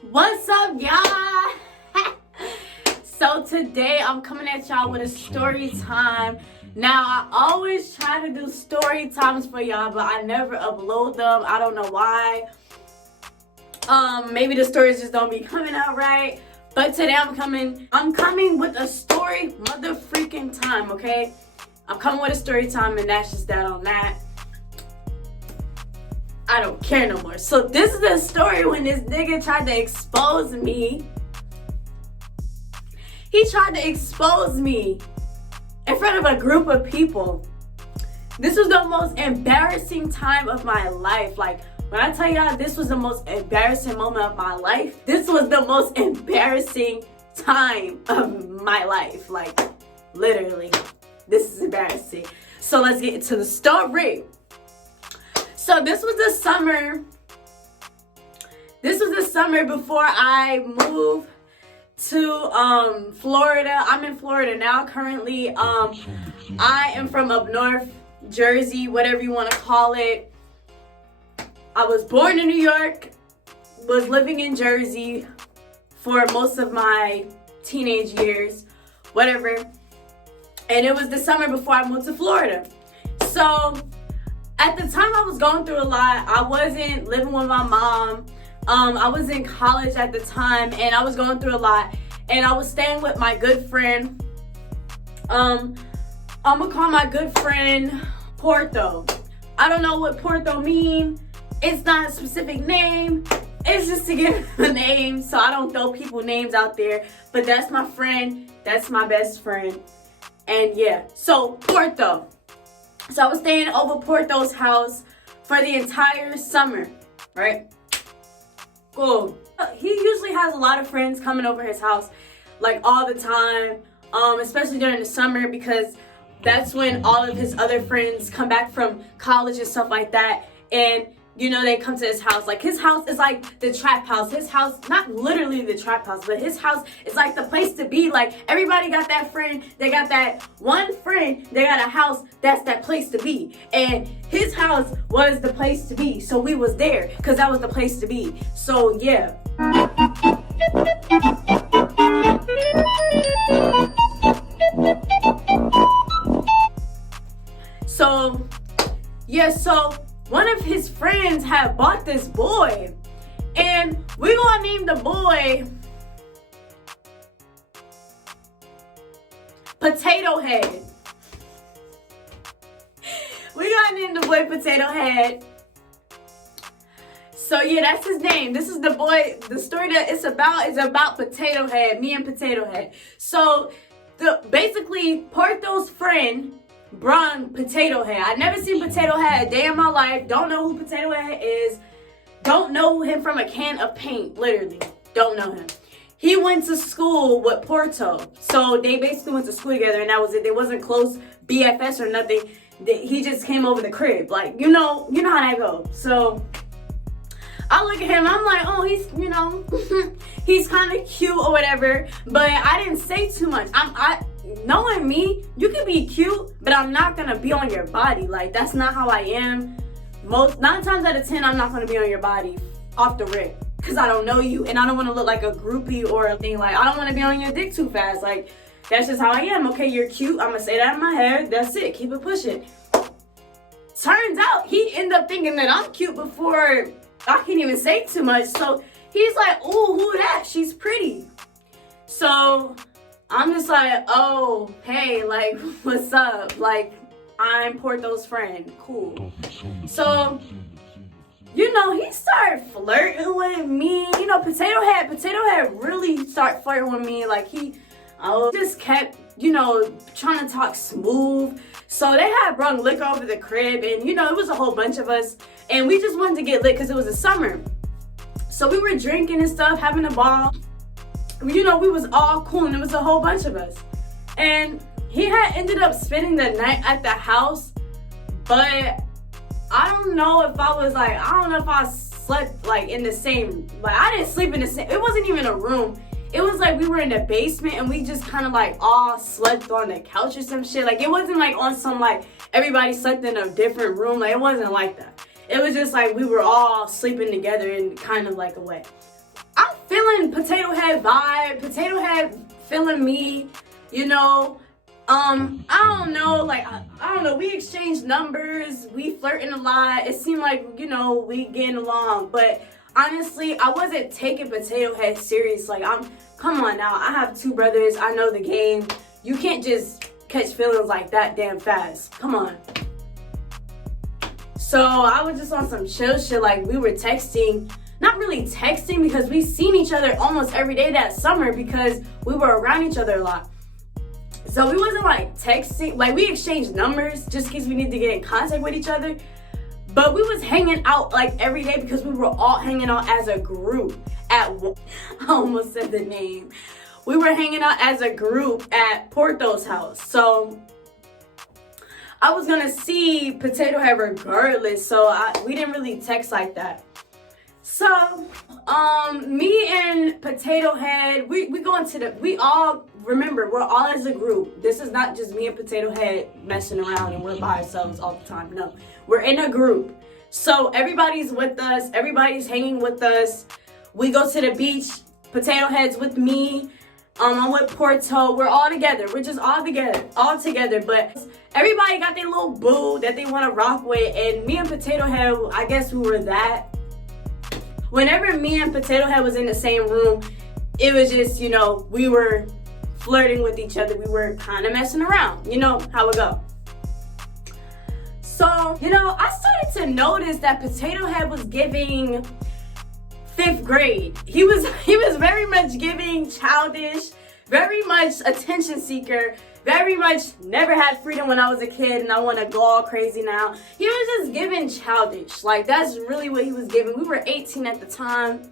What's up, y'all? So today I'm coming at y'all with a story time. Now, I always try to do story times for y'all, but I never upload them. I don't know why. Maybe the stories just don't be coming out right. But today I'm coming with a story mother freaking time, okay? I'm coming with a story time, and that's just that on that. I don't care no more. So this is the story when this nigga tried to expose me. He tried to expose me in front of a group of people. This was the most embarrassing time of my life. Like, when I tell y'all this was the most embarrassing moment of my life, this was the most embarrassing time of my life. Like, literally, this is embarrassing. So let's get into the story. So this was the summer. This was the summer before I moved to Florida. I'm in Florida now currently. I am from up north, Jersey, whatever you want to call it. I was born in New York, was living in Jersey for most of my teenage years, whatever. And it was the summer before I moved to Florida. So at the time I was going through a lot. I wasn't living with my mom. I was in college at the time, and I was going through a lot. And I was staying with my good friend. I'm gonna call my good friend Porto. I don't know what Porto means. It's not a specific name. It's just to give a name, so I don't throw people names out there. But that's my friend. That's my best friend. And yeah, so Porto. So I was staying over Porto's house for the entire summer, right? Cool. He usually has a lot of friends coming over his house, like all the time, especially during the summer, because that's when all of his other friends come back from college and stuff like that. And you know, they come to his house. Like, his house is like the trap house. His house, not literally the trap house, but his house is like the place to be. Like, everybody got that friend. They got that one friend. They got a house that's that place to be. And his house was the place to be. So we was there because that was the place to be. So, yeah. So one of his friends had bought this boy, and we gonna name the boy Potato Head. We gotta name the boy Potato Head. So yeah, that's his name. This is the boy. The story that it's about is about Potato Head, me and Potato Head. So basically Porto's friend brung Potato Head. I never seen Potato Head a day in my life. Don't know who Potato Head is. Don't know him from a can of paint. Literally, don't know him. He went to school with Porto, so they basically went to school together, and that was it. They wasn't close BFS or nothing. He just came over the crib, like you know how that goes. So I look at him, I'm like, oh, he's, he's kind of cute or whatever. But I didn't say too much. Knowing me, you can be cute, but I'm not gonna be on your body. Like, that's not how I am. 9 times out of 10, I'm not gonna be on your body off the rip, because I don't know you, and I don't want to look like a groupie or a thing. Like, I don't want to be on your dick too fast. Like, that's just how I am. Okay, you're cute. I'm gonna say that in my head. That's it. Keep it pushing. Turns out he ended up thinking that I'm cute before I can't even say too much. So he's like, ooh, who that? She's pretty. So I'm just like, oh, hey, like, what's up? Like, I'm Porto's friend. Cool. So, he started flirting with me. Potato Head really started flirting with me. Like, he just kept, trying to talk smooth. So they had brung liquor over the crib, and, it was a whole bunch of us. And we just wanted to get lit because it was the summer. So we were drinking and stuff, having a ball. We was all cool, and it was a whole bunch of us. And he had ended up spending the night at the house, but I don't know if I slept like in the same, like I didn't sleep in the same, it wasn't even a room. It was like we were in the basement and we just kind of like all slept on the couch or some shit. Like, it wasn't like on some like everybody slept in a different room. Like, it wasn't like that. It was just like we were all sleeping together in kind of like a way. I'm feeling Potato Head vibe, Potato Head feeling me, you know. I don't know, like, I don't know, we exchanged numbers, we flirting a lot, it seemed like, you know, we getting along, but honestly, I wasn't taking Potato Head serious. Like, come on now, I have 2 brothers, I know the game, you can't just catch feelings like that damn fast, come on. So I was just on some chill shit, like we were texting, not really texting because we seen each other almost every day that summer because we were around each other a lot. So we wasn't like texting, like we exchanged numbers just in case we need to get in contact with each other. But we was hanging out like every day because we were all hanging out as a group at, I almost said the name. We were hanging out as a group at Porto's house. So I was gonna see Potato Head regardless, so we didn't really text like that. So, me and Potato Head, we go into we all, remember, we're all as a group. This is not just me and Potato Head messing around and we're by ourselves all the time. No, we're in a group. So everybody's with us, everybody's hanging with us. We go to the beach, Potato Head's with me. I'm with Porto. We're all together. We're just all together. But everybody got their little boo that they want to rock with. And me and Potato Head, I guess we were that. Whenever me and Potato Head was in the same room, it was just, you know, we were flirting with each other. We were kind of messing around. You know how it go. So, you know, I started to notice that Potato Head was giving 5th grade. He was very much giving childish, very much attention seeker, very much never had freedom when I was a kid and I want to go all crazy now. He was just giving childish. Like, that's really what he was giving. We were 18 at the time.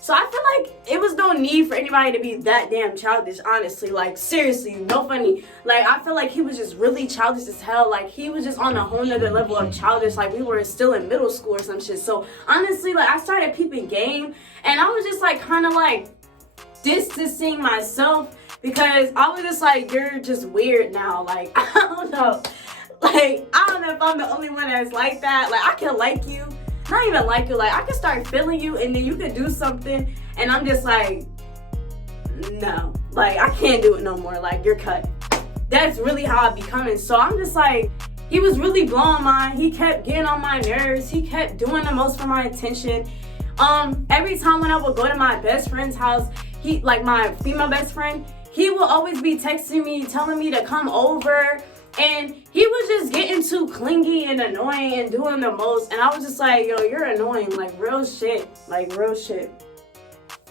So I feel like it was no need for anybody to be that damn childish, honestly. Like, seriously, no funny. Like, I feel like he was just really childish as hell. Like, he was just on a whole nother level of childish. Like, we were still in middle school or some shit. So, honestly, like, I started peeping game. And I was just, like, kind of, like, distancing myself. Because I was just like, you're just weird now. Like, I don't know. Like, I don't know if I'm the only one that's like that. Like, I can like you. Not even like you, like I could start feeling you and then you could do something and I'm just like, no, like I can't do it no more, like you're cut. That's really how I be coming. So I'm just like, he was really blowing mine. He kept getting on my nerves. He kept doing the most for my attention. Every time when I would go to my best friend's house, he, like my female best friend, he will always be texting me, telling me to come over. And he was just getting too clingy and annoying and doing the most. And I was just like, yo, you're annoying. Like, real shit. Like, real shit.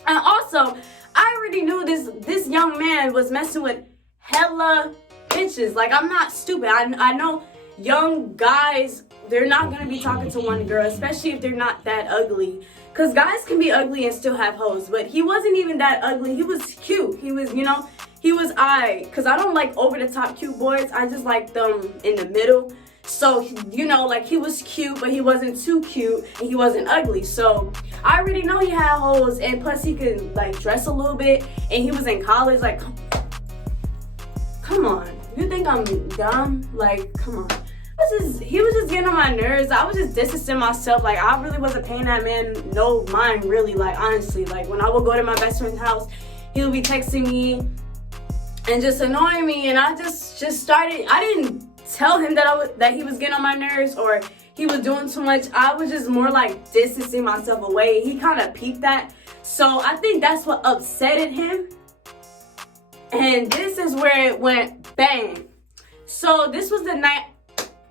And also, I already knew this young man was messing with hella bitches. Like, I'm not stupid. I know young guys, they're not going to be talking to one girl, especially if they're not that ugly. Because guys can be ugly and still have hoes. But he wasn't even that ugly. He was cute. He was, you know, he was because I don't like over the top cute boys. I just like them in the middle. So, you know, like he was cute, but he wasn't too cute and he wasn't ugly. So I already know he had hoes, and plus he could like dress a little bit, and he was in college. Like, come on, you think I'm dumb? Like, come on. He was just getting on my nerves. I was just distancing myself. Like, I really wasn't paying that man no mind, really. Like, honestly, like when I would go to my best friend's house, he would be texting me and just annoying me, and I just started. I didn't tell him that he was getting on my nerves or he was doing too much. I was just more like distancing myself away. He kind of peeped that, so I think that's what upsetted him. And this is where it went bang. So this was the night.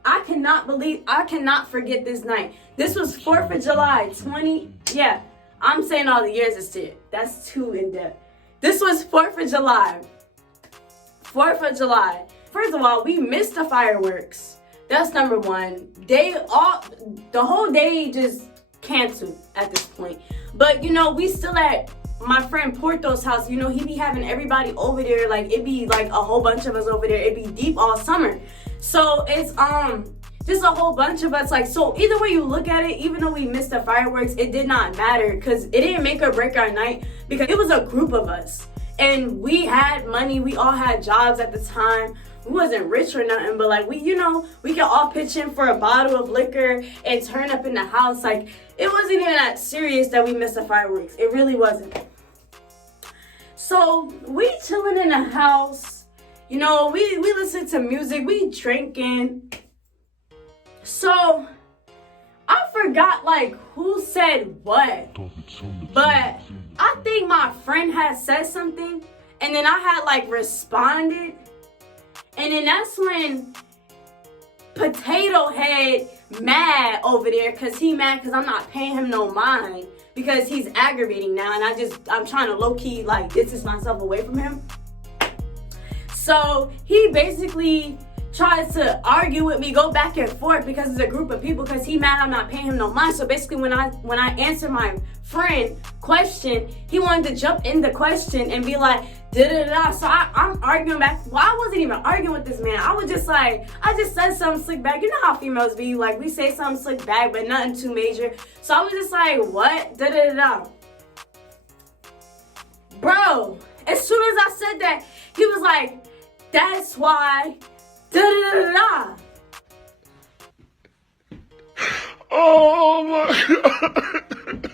I cannot forget this night. This was 4th of July, yeah, I'm saying all the years and shit. That's too in depth. This was 4th of July. 4th of July. First of all, we missed the fireworks. That's number one. The whole day just canceled at this point. But you know, we still at my friend Porto's house. You know, he be having everybody over there. Like, it be like a whole bunch of us over there. It be deep all summer. So it's just a whole bunch of us. Like, so either way you look at it, even though we missed the fireworks, it did not matter because it didn't make or break our night because it was a group of us. And we had money. We all had jobs at the time. We wasn't rich or nothing, but like we could all pitch in for a bottle of liquor and turn up in the house. Like, it wasn't even that serious that we missed the fireworks. It really wasn't. So we chilling in the house, you know, we listen to music, we drinking. So I forgot like who said what, but I think my friend had said something, and then I had like responded, and then that's when Potato Head mad over there, cause he mad cause I'm not paying him no mind, because he's aggravating now, and I'm trying to low-key like distance myself away from him. So he basically tries to argue with me, go back and forth because it's a group of people, because he mad I'm not paying him no mind. So basically when I answer my friend question, he wanted to jump in the question and be like da-da-da. So I'm arguing back. Well, I wasn't even arguing with this man. I was just like, I just said something slick back. You know how females be, like we say something slick back but nothing too major. So I was just like, what? Da-da-da-da. Bro, as soon as I said that, he was like, that's why da-da-da-da-da. Oh my God.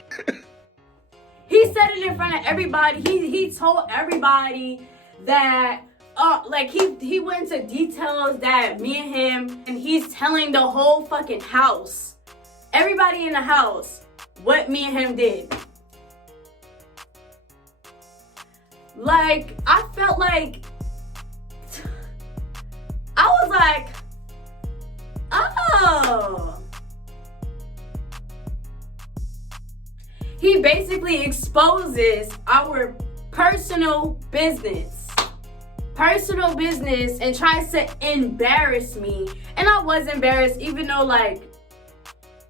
He said it in front of everybody. He told everybody that, like he went into details that me and him, and he's telling the whole fucking house, everybody in the house, what me and him did. Like, I felt like, I was like, oh. He basically exposes our personal business and tries to embarrass me. And I was embarrassed, even though like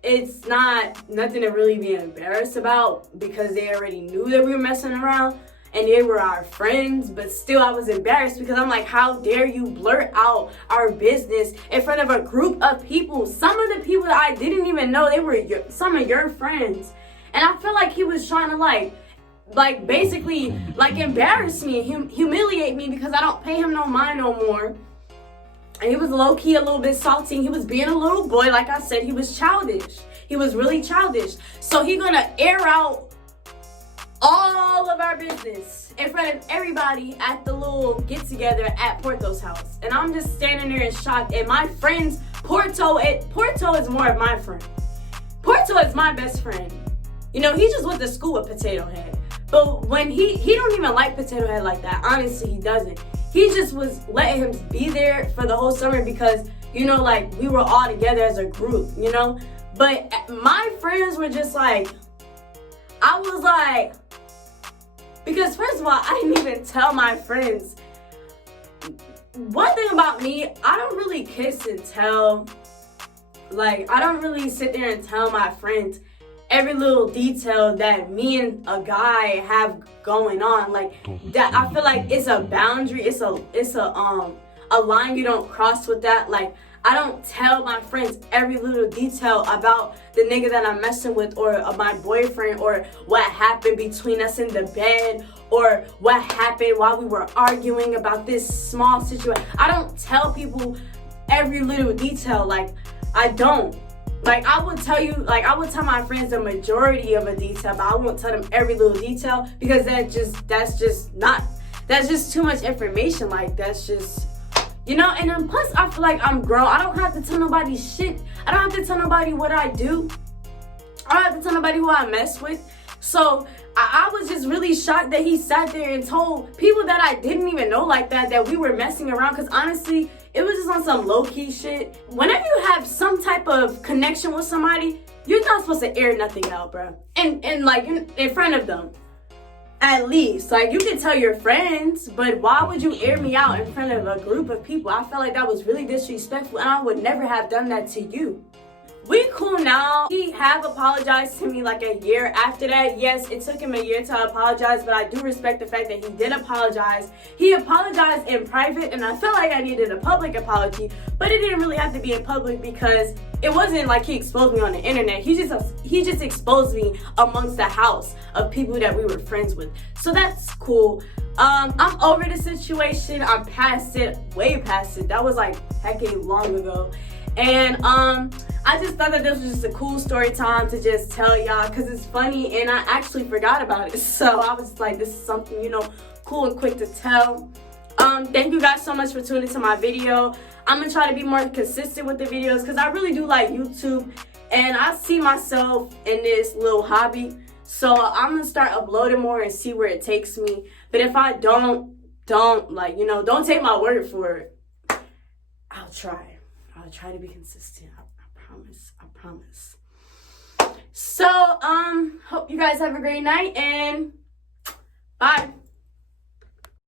it's not nothing to really be embarrassed about, because they already knew that we were messing around and they were our friends. But still, I was embarrassed because I'm like, how dare you blurt out our business in front of a group of people? Some of the people that I didn't even know, they were some of your friends. And I feel like he was trying to like basically like embarrass me and humiliate me, because I don't pay him no mind no more. And he was low-key a little bit salty. He was being a little boy. Like I said, he was childish. He was really childish. So he gonna air out all of our business in front of everybody at the little get-together at Porto's house. And I'm just standing there in shock. And my friends, Porto is more of my friend. Porto is my best friend. You know, he just went to school with Potato Head. But when he don't even like Potato Head like that. Honestly, he doesn't. He just was letting him be there for the whole summer because, you know, like we were all together as a group, you know? But my friends were just like, I was like, because first of all, I didn't even tell my friends. One thing about me, I don't really kiss and tell. Like, I don't really sit there and tell my friends every little detail that me and a guy have going on. Like that, I feel like it's a boundary. It's a line you don't cross with that. Like, I don't tell my friends every little detail about the nigga that I'm messing with, or my boyfriend, or what happened between us in the bed, or what happened while we were arguing about this small situation. I don't tell people every little detail. Like, I don't. Like, I would tell you, like, I would tell my friends the majority of a detail, but I won't tell them every little detail, because that's just too much information. Like, that's just, you know. And then plus, I feel like I'm grown. I don't have to tell nobody shit. I don't have to tell nobody what I do. I don't have to tell nobody who I mess with. So I was just really shocked that he sat there and told people that I didn't even know like that we were messing around. Because honestly, it was just on some low-key shit. Whenever you have some type of connection with somebody, you're not supposed to air nothing out, bro. And like in front of them, at least. Like, you can tell your friends, but why would you air me out in front of a group of people? I felt like that was really disrespectful, and I would never have done that to you. We cool now. He have apologized to me like a year after that. Yes, it took him a year to apologize, but I do respect the fact that he did apologize. He apologized in private, and I felt like I needed a public apology, but it didn't really have to be in public, because it wasn't like he exposed me on the internet. He just exposed me amongst the house of people that we were friends with. So that's cool. I'm over the situation. I'm past it, way past it. That was like heckin' long ago. And I just thought that this was just a cool story time to just tell y'all, because it's funny and I actually forgot about it. So I was like, this is something, you know, cool and quick to tell. Thank you guys so much for tuning to my video. I'm gonna try to be more consistent with the videos because I really do like YouTube and I see myself in this little hobby. So I'm gonna start uploading more and see where it takes me. But if I don't like, you know, don't take my word for it. I'll try to be consistent. I promise. So, hope you guys have a great night and bye.